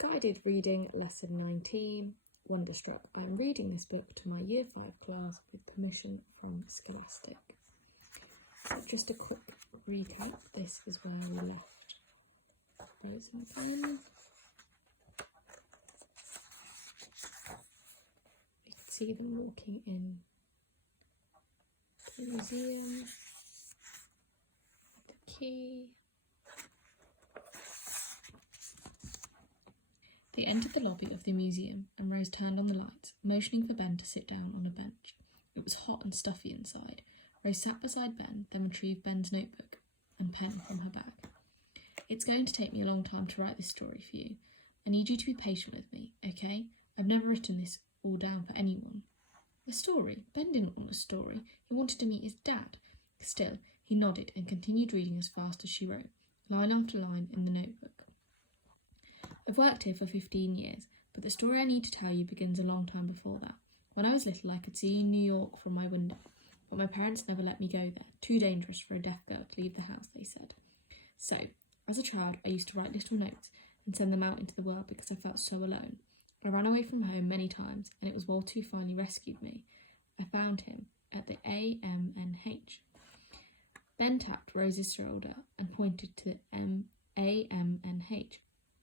Guided reading lesson 19, Wonderstruck. I am reading this book to my Year 5 class with permission from Scholastic. So just a quick recap, this is where we left Rose and Ben. You can see them walking in the museum, the key. They entered the lobby of the museum and Rose turned on the lights, motioning for Ben to sit down on a bench. It was hot and stuffy inside. Rose sat beside Ben, then retrieved Ben's notebook and pen from her bag. It's going to take me a long time to write this story for you. I need you to be patient with me, okay? I've never written this all down for anyone. A story? Ben didn't want a story. He wanted to meet his dad. Still, he nodded and continued reading as fast as she wrote, line after line in the notebook. I've worked here for 15 years, but the story I need to tell you begins a long time before that. When I was little, I could see New York from my window, but my parents never let me go there. Too dangerous for a deaf girl to leave the house, they said. So, as a child, I used to write little notes and send them out into the world because I felt so alone. I ran away from home many times, and it was Walter who finally rescued me. I found him at the AMNH. Ben tapped Rose's shoulder and pointed to the AMNH.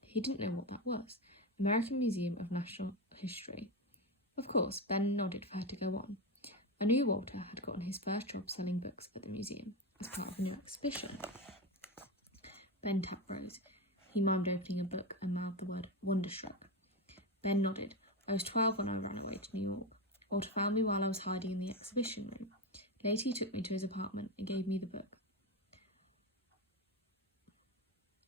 He didn't know what that was. American Museum of National History. Of course, Ben nodded for her to go on. I knew Walter had gotten his first job selling books at the museum as part of a new exhibition. Ben tapped Rose. He mummed opening a book and mouthed the word Wonderstruck. Ben nodded. I was 12 when I ran away to New York. Walter found me while I was hiding in the exhibition room. Later he took me to his apartment and gave me the book.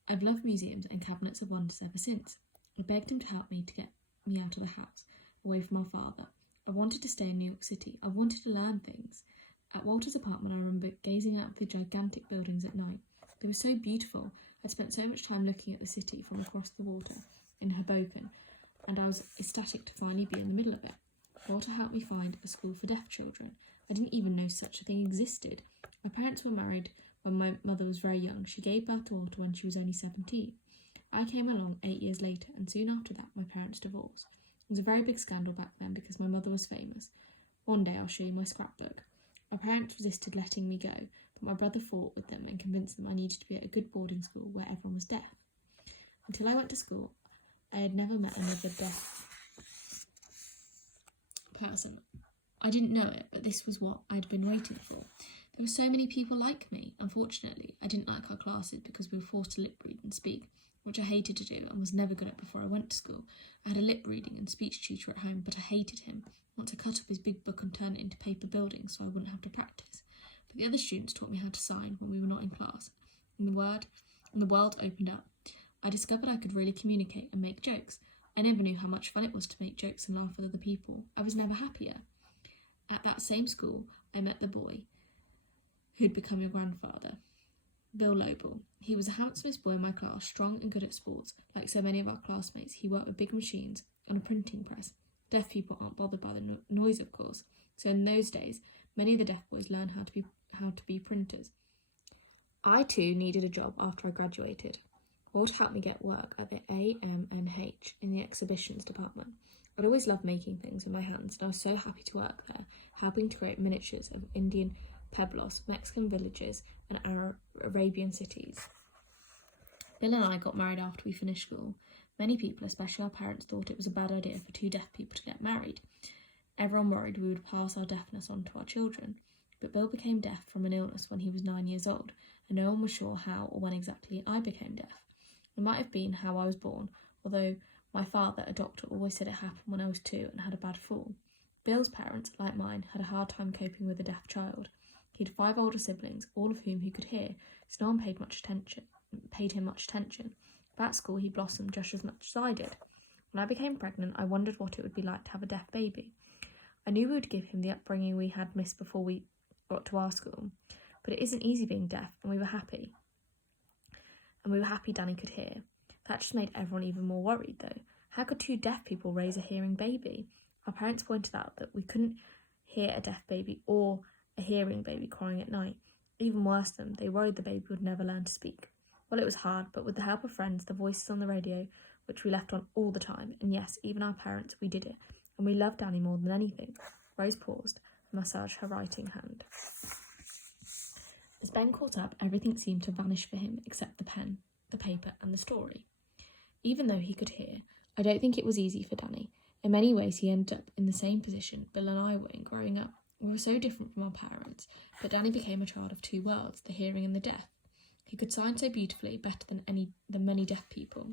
I've loved museums and cabinets of wonders ever since. I begged him to help me to get me out of the house, away from my father. I wanted to stay in New York City. I wanted to learn things. At Walter's apartment, I remember gazing out at the gigantic buildings at night. They were so beautiful. I'd spent so much time looking at the city from across the water in Hoboken, and I was ecstatic to finally be in the middle of it. Walter helped me find a school for deaf children. I didn't even know such a thing existed. My parents were married when my mother was very young. She gave birth to Walter when she was only 17. I came along 8 years later, and soon after that my parents divorced. It was a very big scandal back then because my mother was famous. One day I'll show you my scrapbook. My parents resisted letting me go, but my brother fought with them and convinced them I needed to be at a good boarding school where everyone was deaf. Until I went to school, I had never met another deaf person. I didn't know it, but this was what I'd been waiting for. There were so many people like me. Unfortunately, I didn't like our classes because we were forced to lip read and speak, which I hated to do and was never good at before I went to school. I had a lip reading and speech tutor at home, but I hated him. Once I cut up his big book and turned it into paper buildings so I wouldn't have to practice. But the other students taught me how to sign when we were not in class. And the world opened up. I discovered I could really communicate and make jokes. I never knew how much fun it was to make jokes and laugh with other people. I was never happier. At that same school, I met the boy who'd become your grandfather, Bill Lobel. He was the handsomest boy in my class, strong and good at sports. Like so many of our classmates, he worked with big machines on a printing press. Deaf people aren't bothered by the noise, of course. So in those days, many of the deaf boys learned how to be printers. I too needed a job after I graduated. Walter helped me get work at the AMNH in the exhibitions department. I'd always loved making things with my hands, and I was so happy to work there, helping to create miniatures of Indian pueblos, Mexican villages, and Arabian cities. Bill and I got married after we finished school. Many people, especially our parents, thought it was a bad idea for two deaf people to get married. Everyone worried we would pass our deafness on to our children. But Bill became deaf from an illness when he was 9 years old, and no one was sure how or when exactly I became deaf. It might have been how I was born, although my father, a doctor, always said it happened when I was 2 and had a bad fall. Bill's parents, like mine, had a hard time coping with a deaf child. He had 5 older siblings, all of whom he could hear, so no one paid him much attention. But at school he blossomed just as much as I did. When I became pregnant, I wondered what it would be like to have a deaf baby. I knew we would give him the upbringing we had missed before we got to our school, but it isn't easy being deaf, and we were happy. And we were happy Danny could hear. That just made everyone even more worried, though. How could 2 deaf people raise a hearing baby? Our parents pointed out that we couldn't hear a deaf baby or a hearing baby crying at night. Even worse they worried the baby would never learn to speak. Well, it was hard, but with the help of friends, the voices on the radio, which we left on all the time, and yes, even our parents, we did it, and we loved Danny more than anything. Rose paused and massaged her writing hand. As Ben caught up, everything seemed to vanish for him except the pen, the paper, and the story. Even though he could hear, I don't think it was easy for Danny. In many ways, he ended up in the same position Bill and I were in growing up. We were so different from our parents, but Danny became a child of two worlds, the hearing and the deaf. He could sign so beautifully, better than many deaf people.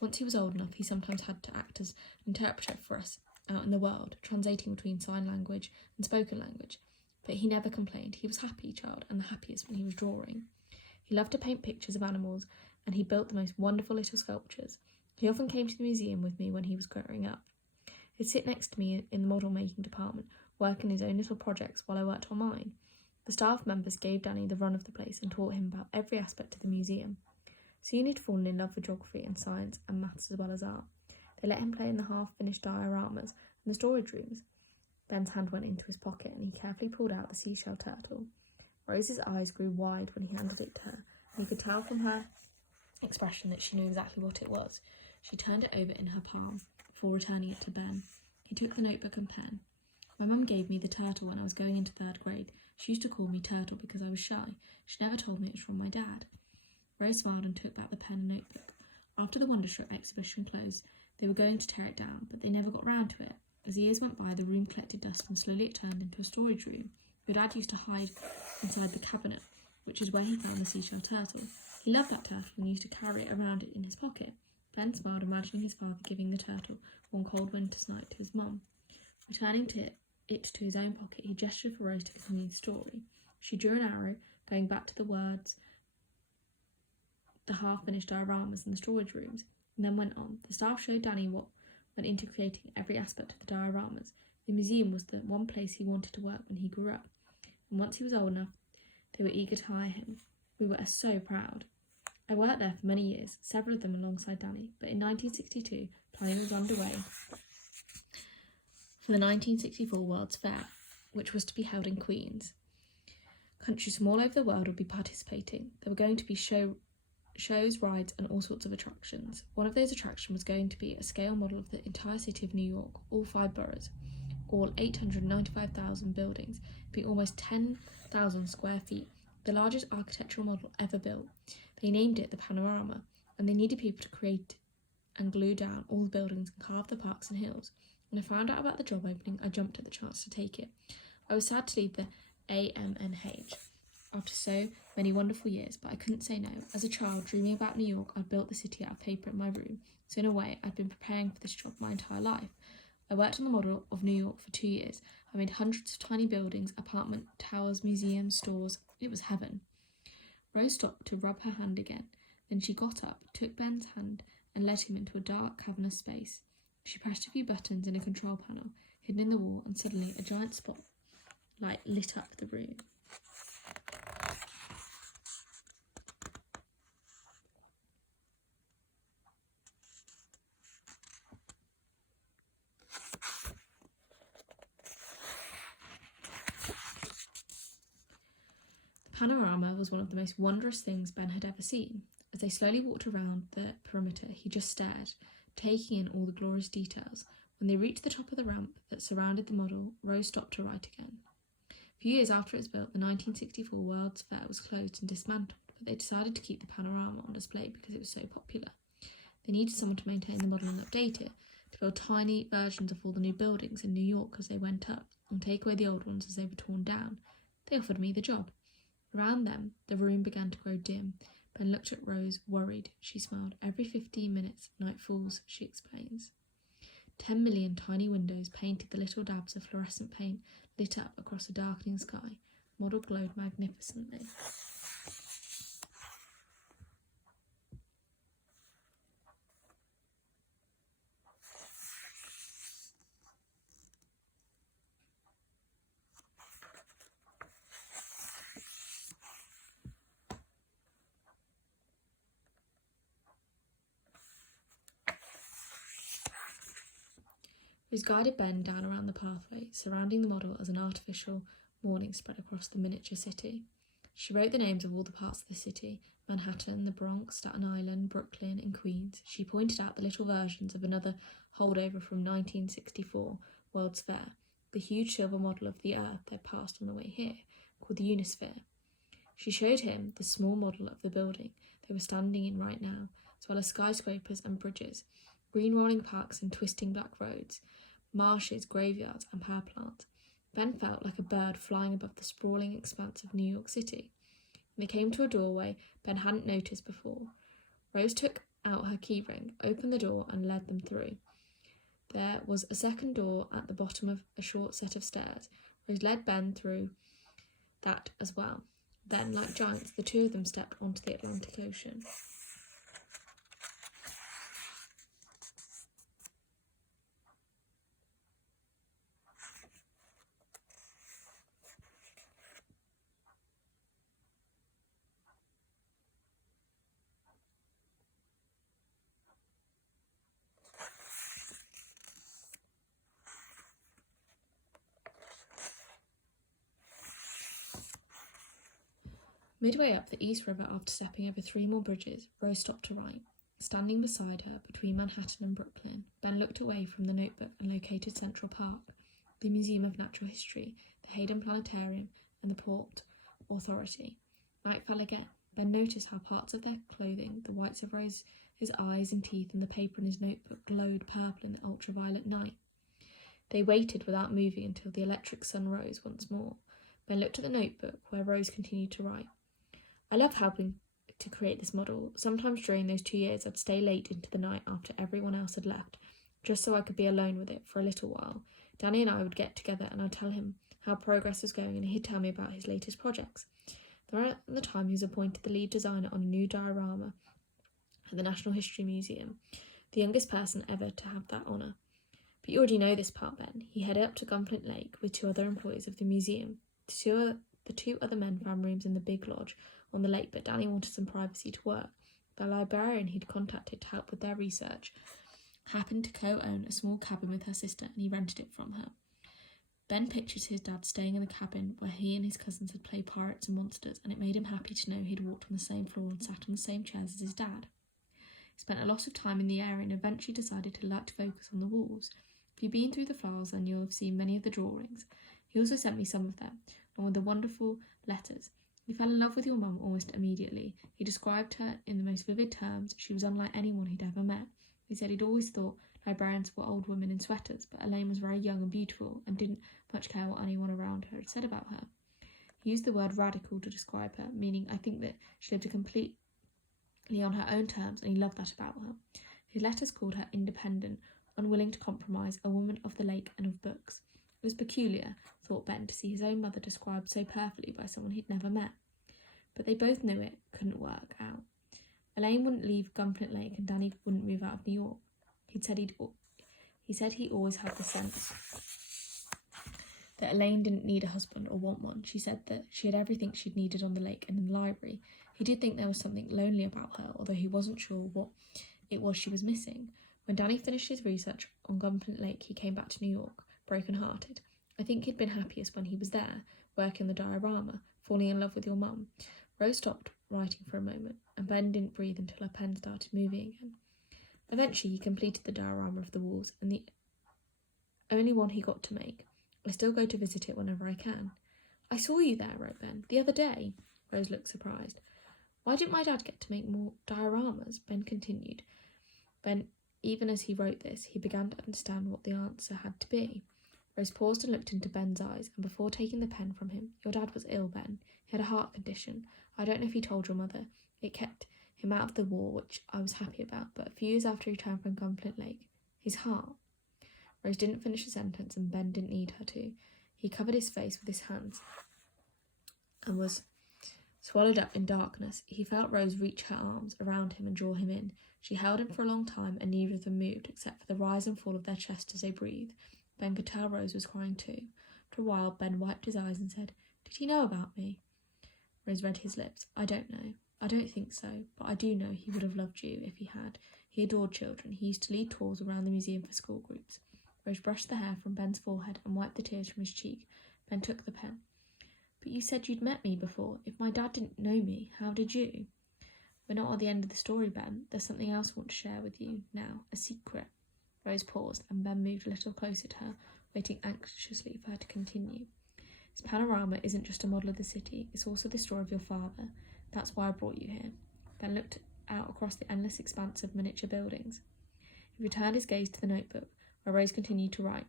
Once he was old enough, he sometimes had to act as an interpreter for us out in the world, translating between sign language and spoken language. But he never complained. He was a happy child, and the happiest when he was drawing. He loved to paint pictures of animals, and he built the most wonderful little sculptures. He often came to the museum with me when he was growing up. He'd sit next to me in the model-making department, working his own little projects while I worked on mine. The staff members gave Danny the run of the place and taught him about every aspect of the museum. Soon he'd fallen in love with geography and science and maths as well as art. They let him play in the half-finished dioramas and the storage rooms. Ben's hand went into his pocket and he carefully pulled out the seashell turtle. Rose's eyes grew wide when he handed it to her, and you could tell from her expression that she knew exactly what it was. She turned it over in her palm before returning it to Ben. He took the notebook and pen. My mum gave me the turtle when I was going into 3rd grade. She used to call me Turtle because I was shy. She never told me it was from my dad. Rose smiled and took back the pen and notebook. After the Wonderstruck exhibition closed, they were going to tear it down, but they never got round to it. As the years went by, the room collected dust and slowly it turned into a storage room. Your dad used to hide inside the cabinet, which is where he found the seashell turtle. He loved that turtle and used to carry it around it in his pocket. Ben smiled, imagining his father giving the turtle one cold winter's night to his mum. Returning it to his own pocket, he gestured for Rose to continue the story. She drew an arrow, going back to the words, the half-finished dioramas in the storage rooms, and then went on. The staff showed Danny what went into creating every aspect of the dioramas. The museum was the one place he wanted to work when he grew up, and once he was old enough, they were eager to hire him. We were so proud. I worked there for many years, several of them alongside Danny, but in 1962, planning was underway for the 1964 World's Fair, which was to be held in Queens. Countries from all over the world would be participating. There were going to be shows, rides, and all sorts of attractions. One of those attractions was going to be a scale model of the entire city of New York, all 5 boroughs, all 895,000 buildings, being almost 10,000 square feet, the largest architectural model ever built. They named it the Panorama, and they needed people to create and glue down all the buildings and carve the parks and hills. When I found out about the job opening, I jumped at the chance to take it. I was sad to leave the AMNH after so many wonderful years, but I couldn't say no. As a child, dreaming about New York, I'd built the city out of paper in my room, so in a way, I'd been preparing for this job my entire life. I worked on the model of New York for 2 years. I made hundreds of tiny buildings, apartment towers, museums, stores. It was heaven. Rose stopped to rub her hand again. Then she got up, took Ben's hand, and led him into a dark, cavernous space. She pressed a few buttons in a control panel, hidden in the wall, and suddenly a giant spotlight lit up the room. The panorama was one of the most wondrous things Ben had ever seen. As they slowly walked around the perimeter, he just stared, taking in all the glorious details. When they reached the top of the ramp that surrounded the model, Rose stopped to write again. A few years after it was built, the 1964 World's Fair was closed and dismantled, but they decided to keep the panorama on display because it was so popular. They needed someone to maintain the model and update it, to build tiny versions of all the new buildings in New York as they went up, and take away the old ones as they were torn down. They offered me the job. Around them, the room began to grow dim. Ben looked at Rose, worried. She smiled. Every 15 minutes, night falls, she explains. 10 million tiny windows painted the little dabs of fluorescent paint lit up across a darkening sky. The model glowed magnificently. Rose guided Ben down around the pathway, surrounding the model as an artificial morning spread across the miniature city. She wrote the names of all the parts of the city: Manhattan, the Bronx, Staten Island, Brooklyn and Queens. She pointed out the little versions of another holdover from 1964 World's Fair, the huge silver model of the Earth they'd passed on the way here, called the Unisphere. She showed him the small model of the building they were standing in right now, as well as skyscrapers and bridges, green rolling parks and twisting black roads, marshes, graveyards and power plants. Ben felt like a bird flying above the sprawling expanse of New York City. When they came to a doorway Ben hadn't noticed before, Rose took out her key ring, opened the door and led them through. There was a second door at the bottom of a short set of stairs. Rose led Ben through that as well. Then, like giants, the two of them stepped onto the Atlantic Ocean. Midway up the East River, after stepping over 3 more bridges, Rose stopped to write. Standing beside her, between Manhattan and Brooklyn, Ben looked away from the notebook and located Central Park, the Museum of Natural History, the Hayden Planetarium, and the Port Authority. Night fell again. Ben noticed how parts of their clothing, the whites of Rose's eyes and teeth, and the paper in his notebook glowed purple in the ultraviolet night. They waited without moving until the electric sun rose once more. Ben looked at the notebook, where Rose continued to write. I love helping to create this model. Sometimes during those 2 years I'd stay late into the night after everyone else had left, just so I could be alone with it for a little while. Danny and I would get together and I'd tell him how progress was going and he'd tell me about his latest projects. Around the time he was appointed the lead designer on a new diorama at the National History Museum, the youngest person ever to have that honour. But you already know this part, Ben. He headed up to Gunflint Lake with 2 other employees of the museum. The two other men found rooms in the big lodge on the lake, but Danny wanted some privacy to work. The librarian he'd contacted to help with their research happened to co-own a small cabin with her sister, and he rented it from her. Ben pictured his dad staying in the cabin where he and his cousins had played pirates and monsters, and it made him happy to know he'd walked on the same floor and sat on the same chairs as his dad. He spent a lot of time in the area and eventually decided he'd like to focus on the walls. If you've been through the files, then you'll have seen many of the drawings. He also sent me some of them, along with the wonderful letters. He fell in love with your mum almost immediately. He described her in the most vivid terms. She was unlike anyone he'd ever met. He said he'd always thought librarians were old women in sweaters, but Elaine was very young and beautiful and didn't much care what anyone around her had said about her. He used the word radical to describe her, meaning I think that she lived completely on her own terms, and he loved that about her. His letters called her independent, unwilling to compromise, a woman of the lake and of books. It was peculiar, thought Ben, to see his own mother described so perfectly by someone he'd never met. But they both knew it couldn't work out. Elaine wouldn't leave Gunflint Lake and Danny wouldn't move out of New York. He said he always had the sense that Elaine didn't need a husband or want one. She said that she had everything she'd needed on the lake and in the library. He did think there was something lonely about her, although he wasn't sure what it was she was missing. When Danny finished his research on Gunflint Lake, he came back to New York, broken-hearted. I think he'd been happiest when he was there, working the diorama, falling in love with your mum. Rose stopped writing for a moment, and Ben didn't breathe until her pen started moving again. Eventually, he completed the diorama of the walls, and the only one he got to make. I still go to visit it whenever I can. I saw you there, wrote Ben, the other day. Rose looked surprised. Why didn't my dad get to make more dioramas? Ben continued. Even as he wrote this, he began to understand what the answer had to be. Rose paused and looked into Ben's eyes, and before taking the pen from him, your dad was ill, Ben. He had a heart condition. I don't know if he told your mother. It kept him out of the war, which I was happy about, but a few years after he returned from Gunflint Lake, his heart. Rose didn't finish the sentence, and Ben didn't need her to. He covered his face with his hands and was swallowed up in darkness. He felt Rose reach her arms around him and draw him in. She held him for a long time, and neither of them moved, except for the rise and fall of their chests as they breathed. Ben could tell Rose was crying too. After a while, Ben wiped his eyes and said, Did he know about me? Rose read his lips. I don't know. I don't think so, but I do know he would have loved you if he had. He adored children. He used to lead tours around the museum for school groups. Rose brushed the hair from Ben's forehead and wiped the tears from his cheek. Ben took the pen. But you said you'd met me before. If my dad didn't know me, how did you? We're not at the end of the story, Ben. There's something else I want to share with you now, a secret. Rose paused, and Ben moved a little closer to her, waiting anxiously for her to continue. This panorama isn't just a model of the city, it's also the story of your father. That's why I brought you here. Ben looked out across the endless expanse of miniature buildings. He returned his gaze to the notebook, where Rose continued to write.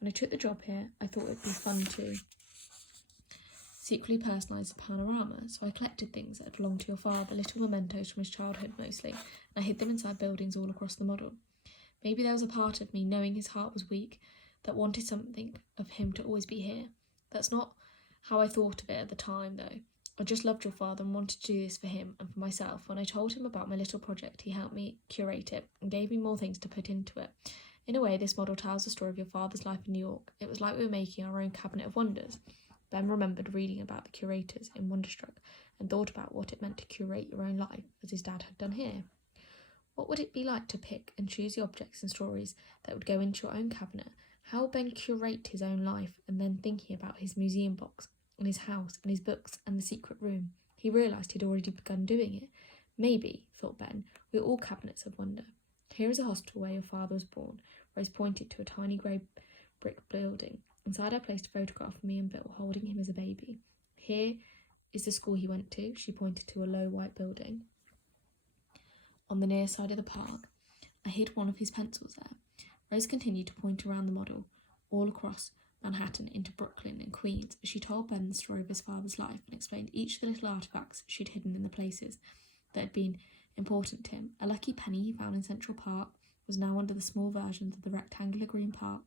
When I took the job here, I thought it'd be fun to secretly personalise the panorama, so I collected things that belonged to your father, little mementos from his childhood mostly, and I hid them inside buildings all across the model. Maybe there was a part of me, knowing his heart was weak, that wanted something of him to always be here. That's not how I thought of it at the time, though. I just loved your father and wanted to do this for him and for myself. When I told him about my little project, he helped me curate it and gave me more things to put into it. In a way, this model tells the story of your father's life in New York. It was like we were making our own cabinet of wonders. Ben remembered reading about the curators in Wonderstruck and thought about what it meant to curate your own life, as his dad had done here. What would it be like to pick and choose the objects and stories that would go into your own cabinet? How would Ben curate his own life, and then thinking about his museum box and his house and his books and the secret room? He realised he'd already begun doing it. Maybe, thought Ben, we're all cabinets of wonder. Here is a hostel where your father was born. Rose pointed to a tiny grey brick building. Inside I placed a photograph of me and Bill holding him as a baby. Here is the school he went to. She pointed to a low white building on the near side of the park. I hid one of his pencils there. Rose continued to point around the model, all across Manhattan into Brooklyn and Queens, as she told Ben the story of his father's life and explained each of the little artefacts she'd hidden in the places that had been important to him. A lucky penny he found in Central Park was now under the small versions of the rectangular green park.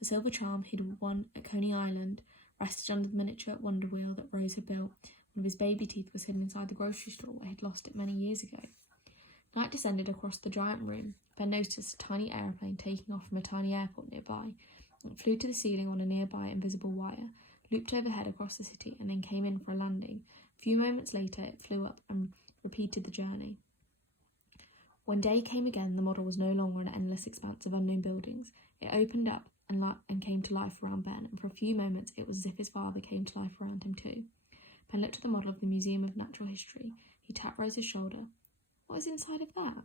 The silver charm he'd won at Coney Island rested under the miniature wonder wheel that Rose had built. One of his baby teeth was hidden inside the grocery store where he'd lost it many years ago. Night descended across the giant room. Ben noticed a tiny aeroplane taking off from a tiny airport nearby. It flew to the ceiling on a nearby invisible wire, looped overhead across the city, and then came in for a landing. A few moments later, it flew up and repeated the journey. When day came again, the model was no longer an endless expanse of unknown buildings. It opened up and came to life around Ben, and for a few moments it was as if his father came to life around him too. Ben looked at the model of the Museum of Natural History. He tapped Rose's shoulder. What is inside of that?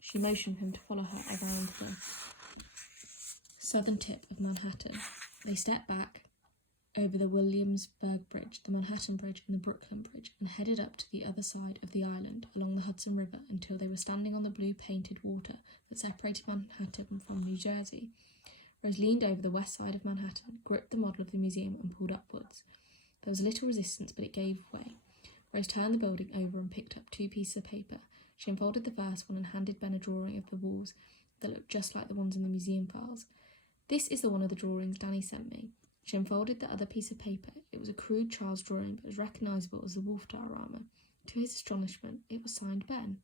She motioned for him to follow her around the southern tip of Manhattan. They stepped back over the Williamsburg Bridge, the Manhattan Bridge and the Brooklyn Bridge, and headed up to the other side of the island along the Hudson River until they were standing on the blue painted water that separated Manhattan from New Jersey. Rose leaned over the west side of Manhattan, gripped the model of the museum and pulled upwards. There was a little resistance, but it gave way. Rose turned the building over and picked up 2 pieces of paper. She unfolded the first one and handed Ben a drawing of the walls that looked just like the ones in the museum files. This is the one of the drawings Danny sent me. She unfolded the other piece of paper. It was a crude child's drawing, but was recognisable as the wolf diorama. To his astonishment, it was signed Ben.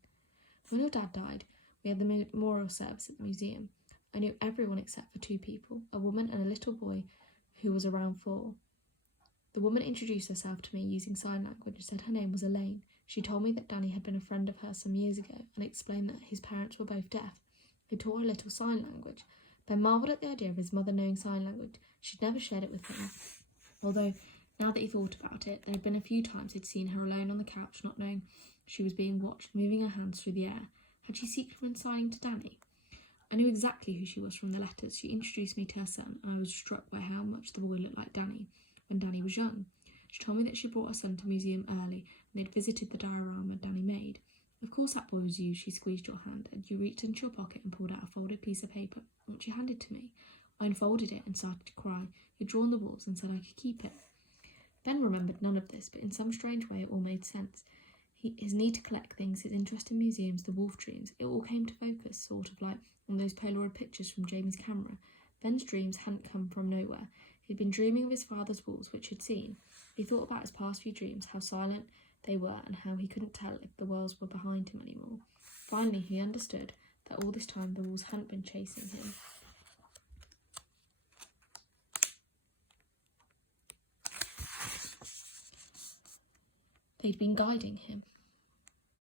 When your dad died, we had the memorial service at the museum. I knew everyone except for 2 people, a woman and a little boy who was around 4. The woman introduced herself to me using sign language and said her name was Elaine. She told me that Danny had been a friend of hers some years ago and explained that his parents were both deaf. He taught her a little sign language. Ben marvelled at the idea of his mother knowing sign language. She'd never shared it with him, although, now that he thought about it, there had been a few times he'd seen her alone on the couch, not knowing she was being watched, moving her hands through the air. Had she secretly been signing to Danny? I knew exactly who she was from the letters. She introduced me to her son, and I was struck by how much the boy looked like Danny when Danny was young. She told me that she brought her son to the museum early, and they'd visited the diorama Danny made. Of course that boy was you. She squeezed your hand, and you reached into your pocket and pulled out a folded piece of paper, which you handed to me. I unfolded it and started to cry. You'd drawn the walls and said I could keep it. Ben remembered none of this, but in some strange way it all made sense. His need to collect things, his interest in museums, the wolf dreams, it all came to focus, sort of like on those Polaroid pictures from James' camera. Ben's dreams hadn't come from nowhere. He'd been dreaming of his father's wolves, which he'd seen. He thought about his past few dreams, how silent they were, and how he couldn't tell if the wolves were behind him anymore. Finally, he understood that all this time the wolves hadn't been chasing him. They'd been guiding him.